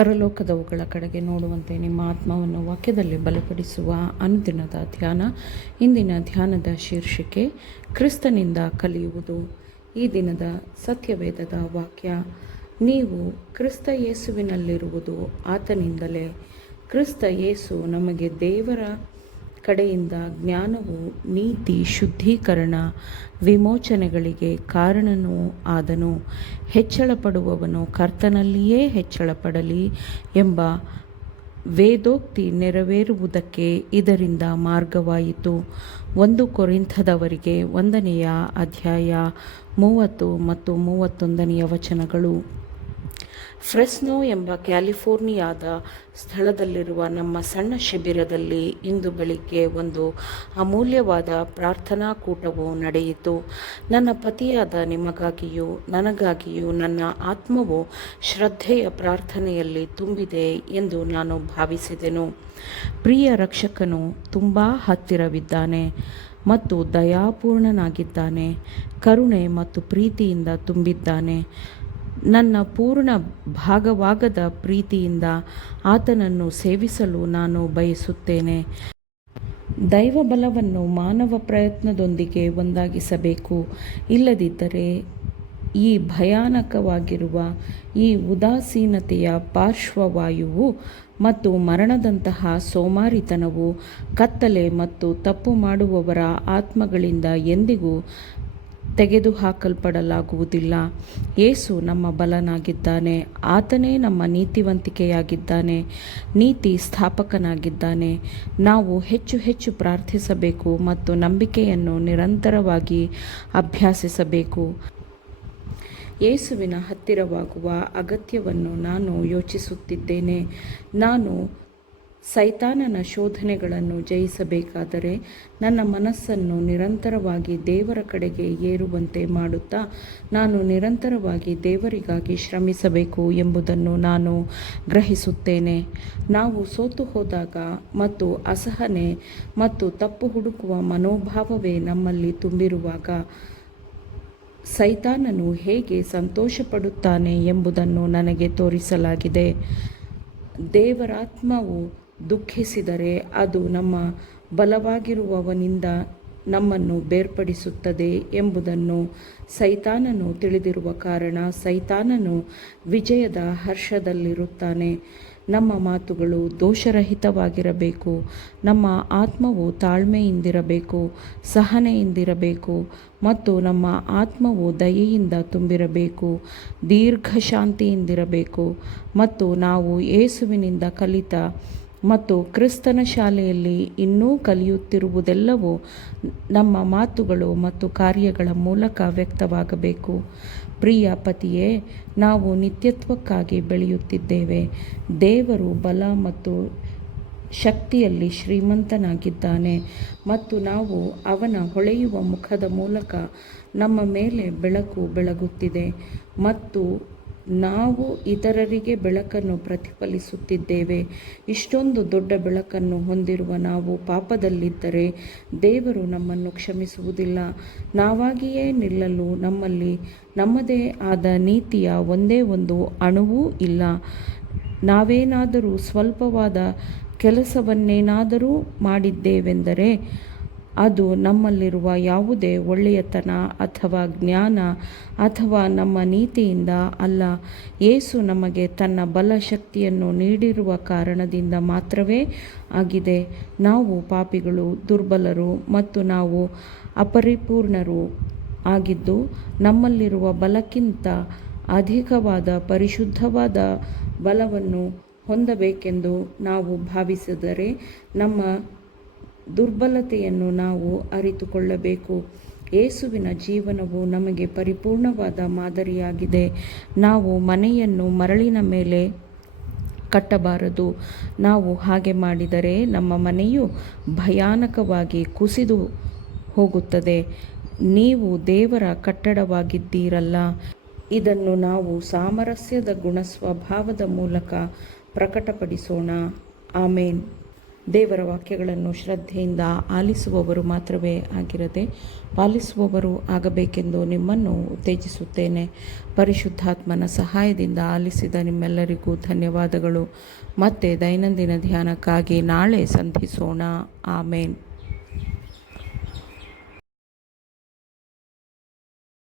ಪರಲೋಕದವುಗಳ ಕಡೆಗೆ ನೋಡುವಂತೆ ನಿಮ್ಮ ಆತ್ಮವನ್ನು ವಾಕ್ಯದಲ್ಲಿ ಬಲಪಡಿಸುವ ಅನುದಿನದ ಧ್ಯಾನ. ಇಂದಿನ ಧ್ಯಾನದ ಶೀರ್ಷಿಕೆ ಕ್ರಿಸ್ತನಿಂದ ಕಲಿಯುವುದು. ಈ ದಿನದ ಸತ್ಯವೇದದ ವಾಕ್ಯ, ನೀವು ಕ್ರಿಸ್ತ ಯೇಸುವಿನಲ್ಲಿರುವುದು ಆತನಿಂದಲೇ. ಕ್ರಿಸ್ತ ಯೇಸು ನಮಗೆ ದೇವರ ಕಡೆಯಿಂದ ಜ್ಞಾನವು, ನೀತಿ, ಶುದ್ಧೀಕರಣ, ವಿಮೋಚನೆಗಳಿಗೆ ಕಾರಣನೂ ಆದನು. ಹೆಚ್ಚಳಪಡುವವನು ಕರ್ತನಲ್ಲಿಯೇ ಹೆಚ್ಚಳಪಡಲಿ ಎಂಬ ವೇದೋಕ್ತಿ ನೆರವೇರುವುದಕ್ಕೆ ಇದರಿಂದ ಮಾರ್ಗವಾಯಿತು. 1 ಕೊರಿಂಥದವರಿಗೆ 1ನೇ ಅಧ್ಯಾಯ 30 ಮತ್ತು 31ನೇ ವಚನಗಳು. ಫ್ರೆಸ್ನೋ ಎಂಬ ಕ್ಯಾಲಿಫೋರ್ನಿಯಾದ ಸ್ಥಳದಲ್ಲಿರುವ ನಮ್ಮ ಸಣ್ಣ ಶಿಬಿರದಲ್ಲಿ ಇಂದು ಬೆಳಿಗ್ಗೆ ಒಂದು ಅಮೂಲ್ಯವಾದ ಪ್ರಾರ್ಥನಾ ಕೂಟವು ನಡೆಯಿತು. ನನ್ನ ಪತಿಯಾದ ನಿಮಗಾಗಿಯೂ ನನಗಾಗಿಯೂ ನನ್ನ ಆತ್ಮವು ಶ್ರದ್ಧೆಯ ಪ್ರಾರ್ಥನೆಯಲ್ಲಿ ತುಂಬಿದೆ ಎಂದು ನಾನು ಭಾವಿಸಿದೆನು. ಪ್ರಿಯ ರಕ್ಷಕನು ತುಂಬ ಹತ್ತಿರವಿದ್ದಾನೆ ಮತ್ತು ದಯಾಪೂರ್ಣನಾಗಿದ್ದಾನೆ, ಕರುಣೆ ಮತ್ತು ಪ್ರೀತಿಯಿಂದ ತುಂಬಿದ್ದಾನೆ. ನನ್ನ ಪೂರ್ಣ ಭಾಗವಾಗದ ಪ್ರೀತಿಯಿಂದ ಆತನನ್ನು ಸೇವಿಸಲು ನಾನು ಬಯಸುತ್ತೇನೆ. ದೈವಬಲವನ್ನು ಮಾನವ ಪ್ರಯತ್ನದೊಂದಿಗೆ ಒಂದಾಗಿಸಬೇಕು. ಇಲ್ಲದಿದ್ದರೆ ಈ ಭಯಾನಕವಾಗಿರುವ ಈ ಉದಾಸೀನತೆಯ ಪಾರ್ಶ್ವವಾಯುವು ಮತ್ತು ಮರಣದಂತಹ ಸೋಮಾರಿತನವು ಕತ್ತಲೆ ಮತ್ತು ತಪ್ಪು ಮಾಡುವವರ ಆತ್ಮಗಳಿಂದ ಎಂದಿಗೂ ತೆಗೆದುಹಾಕಲ್ಪಡಲಾಗುವುದಿಲ್ಲ. ಯೇಸು ನಮ್ಮ ಬಲನಾಗಿದ್ದಾನೆ, ಆತನೇ ನಮ್ಮ ನೀತಿವಂತಿಕೆಯಾಗಿದ್ದಾನೆ, ನೀತಿ ಸ್ಥಾಪಕನಾಗಿದ್ದಾನೆ. ನಾವು ಹೆಚ್ಚು ಹೆಚ್ಚು ಪ್ರಾರ್ಥಿಸಬೇಕು ಮತ್ತು ನಂಬಿಕೆಯನ್ನು ನಿರಂತರವಾಗಿ ಅಭ್ಯಾಸಿಸಬೇಕು. ಯೇಸುವಿನ ಹತ್ತಿರವಾಗುವ ಅಗತ್ಯವನ್ನು ನಾನು ಯೋಚಿಸುತ್ತಿದ್ದೇನೆ. ನಾನು ಸೈತಾನನ ಶೋಧನೆಗಳನ್ನು ಜಯಿಸಬೇಕಾದರೆ ನನ್ನ ಮನಸ್ಸನ್ನು ನಿರಂತರವಾಗಿ ದೇವರ ಕಡೆಗೆ ಏರುವಂತೆ ಮಾಡುತ್ತಾ ನಾನು ನಿರಂತರವಾಗಿ ದೇವರಿಗಾಗಿ ಶ್ರಮಿಸಬೇಕು ಎಂಬುದನ್ನು ನಾನು ಗ್ರಹಿಸುತ್ತೇನೆ. ನಾವು ಸೋತು ಹೋದಾಗ ಮತ್ತು ಅಸಹನೆ ಮತ್ತು ತಪ್ಪು ಹುಡುಕುವ ಮನೋಭಾವವೇ ನಮ್ಮಲ್ಲಿ ತುಂಬಿರುವಾಗ ಸೈತಾನನು ಹೇಗೆ ಸಂತೋಷಪಡುತ್ತಾನೆ ಎಂಬುದನ್ನು ನನಗೆ ತೋರಿಸಲಾಗಿದೆ. ದೇವರಾತ್ಮವು ದುಃಖಿಸಿದರೆ ಅದು ನಮ್ಮ ಬಲವಾಗಿರುವವನಿಂದ ನಮ್ಮನ್ನು ಬೇರ್ಪಡಿಸುತ್ತದೆ ಎಂಬುದನ್ನು ಸೈತಾನನು ತಿಳಿದಿರುವ ಕಾರಣ ಸೈತಾನನು ವಿಜಯದ ಹರ್ಷದಲ್ಲಿರುತ್ತಾನೆ. ನಮ್ಮ ಮಾತುಗಳು ದೋಷರಹಿತವಾಗಿರಬೇಕು. ನಮ್ಮ ಆತ್ಮವು ತಾಳ್ಮೆಯಿಂದಿರಬೇಕು, ಸಹನೆಯಿಂದಿರಬೇಕು ಮತ್ತು ನಮ್ಮ ಆತ್ಮವು ದಯೆಯಿಂದ ತುಂಬಿರಬೇಕು, ದೀರ್ಘಶಾಂತಿಯಿಂದಿರಬೇಕು. ಮತ್ತು ನಾವು ಯೇಸುವಿನಿಂದ ಕಲಿತ ಮತ್ತು ಕ್ರಿಸ್ತನ ಶಾಲೆಯಲ್ಲಿ ಇನ್ನೂ ಕಲಿಯುತ್ತಿರುವುದೆಲ್ಲವೂ ನಮ್ಮ ಮಾತುಗಳು ಮತ್ತು ಕಾರ್ಯಗಳ ಮೂಲಕ ವ್ಯಕ್ತವಾಗಬೇಕು. ಪ್ರಿಯ ಪತಿಯೇ, ನಾವು ನಿತ್ಯತ್ವಕ್ಕಾಗಿ ಬೆಳೆಯುತ್ತಿದ್ದೇವೆ. ದೇವರು ಬಲ ಮತ್ತು ಶಕ್ತಿಯಲ್ಲಿ ಶ್ರೀಮಂತನಾಗಿದ್ದಾನೆ ಮತ್ತು ನಾವು ಅವನ ಹೊಳೆಯುವ ಮುಖದ ಮೂಲಕ ನಮ್ಮ ಮೇಲೆ ಬೆಳಕು ಬೆಳಗುತ್ತಿದೆ ಮತ್ತು ನಾವು ಇತರರಿಗೆ ಬೆಳಕನ್ನು ಪ್ರತಿಫಲಿಸುತ್ತಿದ್ದೇವೆ. ಇಷ್ಟೊಂದು ದೊಡ್ಡ ಬೆಳಕನ್ನು ಹೊಂದಿರುವ ನಾವು ಪಾಪದಲ್ಲಿದ್ದರೆ ದೇವರು ನಮ್ಮನ್ನು ಕ್ಷಮಿಸುವುದಿಲ್ಲ. ನಾವಾಗಿಯೇ ನಿಲ್ಲಲು ನಮ್ಮಲ್ಲಿ ನಮ್ಮದೇ ಆದ ನೀತಿಯ ಒಂದೇ ಒಂದು ಅಣುವೂ ಇಲ್ಲ. ನಾವೇನಾದರೂ ಸ್ವಲ್ಪವಾದ ಕೆಲಸವನ್ನೇನಾದರೂ ಮಾಡಿದ್ದೇವೆಂದರೆ ಅದು ನಮ್ಮಲ್ಲಿರುವ ಯಾವುದೇ ಒಳ್ಳೆಯತನ ಅಥವಾ ಜ್ಞಾನ ಅಥವಾ ನಮ್ಮ ನೀತಿಯಿಂದ ಅಲ್ಲ, ಯೇಸು ನಮಗೆ ತನ್ನ ಬಲ ಶಕ್ತಿಯನ್ನು ನೀಡಿರುವ ಕಾರಣದಿಂದ ಮಾತ್ರವೇ ಆಗಿದೆ. ನಾವು ಪಾಪಿಗಳು, ದುರ್ಬಲರು ಮತ್ತು ನಾವು ಅಪರಿಪೂರ್ಣರೂ ಆಗಿದ್ದು ನಮ್ಮಲ್ಲಿರುವ ಬಲಕ್ಕಿಂತ ಅಧಿಕವಾದ ಪರಿಶುದ್ಧವಾದ ಬಲವನ್ನು ಹೊಂದಬೇಕೆಂದು ನಾವು ಭಾವಿಸಿದರೆ ನಮ್ಮ ದುರ್ಬಲತೆಯನ್ನು ನಾವು ಅರಿತುಕೊಳ್ಳಬೇಕು. ಯೇಸುವಿನ ಜೀವನವು ನಮಗೆ ಪರಿಪೂರ್ಣವಾದ ಮಾದರಿಯಾಗಿದೆ. ನಾವು ಮನೆಯನ್ನು ಮರಳಿನ ಮೇಲೆ ಕಟ್ಟಬಾರದು. ನಾವು ಹಾಗೆ ಮಾಡಿದರೆ ನಮ್ಮ ಮನೆಯು ಭಯಾನಕವಾಗಿ ಕುಸಿದು ಹೋಗುತ್ತದೆ. ನೀವು ದೇವರ ಕಟ್ಟಡವಾಗಿದ್ದೀರಲ್ಲ. ಇದನ್ನು ನಾವು ಸಾಮರಸ್ಯದ ಗುಣಸ್ವಭಾವದ ಮೂಲಕ ಪ್ರಕಟಪಡಿಸೋಣ. ಆಮೇನ್. ದೇವರ ವಾಕ್ಯಗಳನ್ನು ಶ್ರದ್ಧೆಯಿಂದ ಆಲಿಸುವವರು ಮಾತ್ರವೇ ಆಗಿರದೆ ಪಾಲಿಸುವವರು ಆಗಬೇಕೆಂದು ನಿಮ್ಮನ್ನು ಉತ್ತೇಜಿಸುತ್ತೇನೆ. ಪರಿಶುದ್ಧಾತ್ಮನ ಸಹಾಯದಿಂದ ಆಲಿಸಿದ ನಿಮ್ಮೆಲ್ಲರಿಗೂ ಧನ್ಯವಾದಗಳು. ಮತ್ತೆ ದೈನಂದಿನ ಧ್ಯಾನಕ್ಕಾಗಿ ನಾಳೆ ಸಂಧಿಸೋಣ. ಆಮೇನ್.